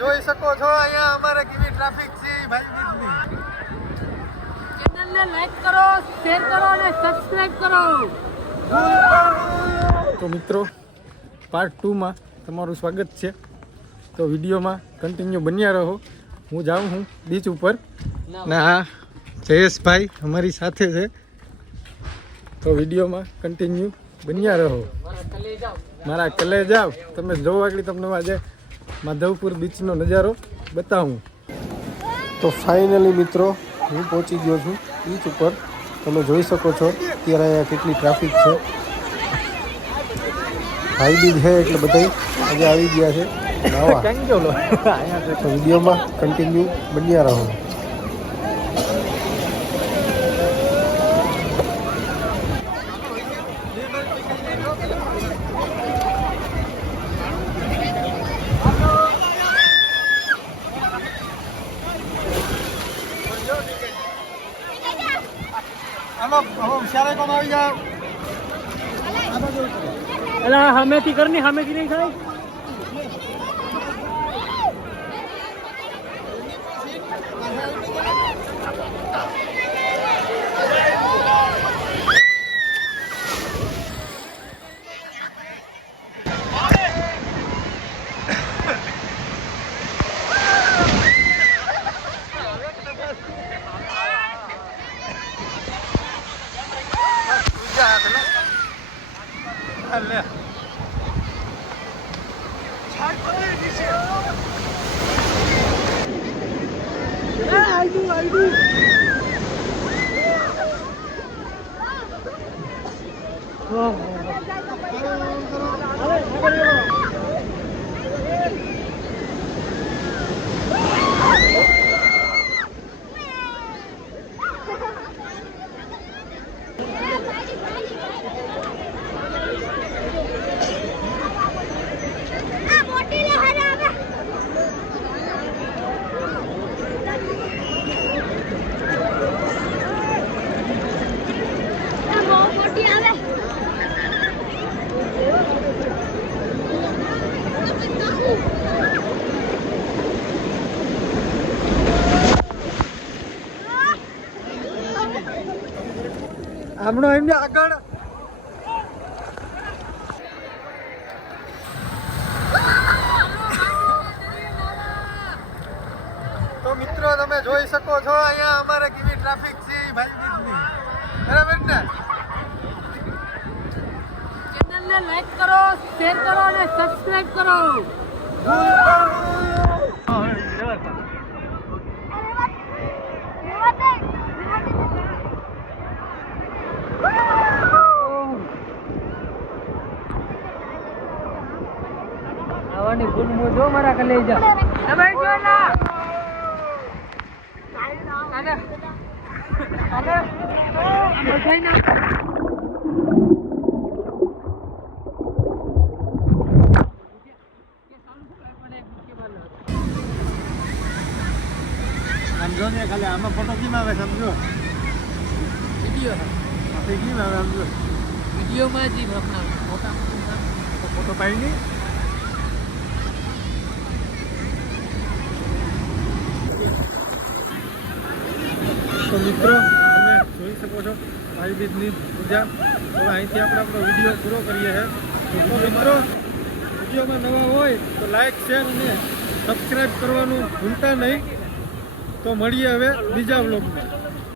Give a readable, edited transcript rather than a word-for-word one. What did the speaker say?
જોઈ શકો છો અહીંયા અમારે કેવી ટ્રાફિક છે ભાઈ બીજની. ચેનલને લાઈક કરો, શેર કરો અને સબસ્ક્રાઇબ કરો. તો મિત્રો પાર્ટ 2 માં તમારું સ્વાગત છે. તો વિડીયોમાં કન્ટિન્યુ બન્યા રહો. હું જાઉં છું બીચ ઉપર ને આ જયેશભાઈ અમારી સાથે છે. તો વિડીયોમાં કન્ટિન્યુ બન્યા રહો. મારા કલેજાવ તમે જોવો આગળ તમને આજે માધવપુર બીચનો નજારો બતાવું. તો ફાઇનલી મિત્રો હું પહોંચી ગયો છું બીચ ઉપર. તમે જોઈ શકો છો અત્યારે અહીંયા કેટલી ટ્રાફિક છે. હાઈ બીચ છે એટલે બધા આજે આવી ગયા છે નાવા. તો વિડીયોમાં કન્ટિન્યુ બન્યા રહો. હમેથી કરની હમેથી નહીં થાય. હમણાં એમને આગળ તો મિત્રો તમે જોઈ શકો છો અહીંયા અમારે કેવી ટ્રાફિક છે ભાઈ બીજની. બરાબર ને? ચેનલને લાઈક કરો, શેર કરો અને સબસ્ક્રાઇબ કરો. આવવાની ગુણ જો મારા કલેજા. તમે જો ના આને બધાઈ ના સમજો ને ખાલી આમાં ફોટો કેમ આવે સમજો. વિડિયો આપણે કેમ આવે સમજો. વિડિયોમાં જ આપના ફોટો પાડી નહીં. તો મિત્રો તમે જોઈ શકો છો ભાઈ બીજની પૂજા. હવે અહીંથી આપણે આપણો વિડીયો પૂરો કરીએ છીએ. તો મિત્રો વિડીયોમાં નવા હોય તો લાઈક શેર અને સબસ્ક્રાઈબ કરવાનું ભૂલતા નહીં. તો મળીએ હવે બીજા વ્લોગમાં.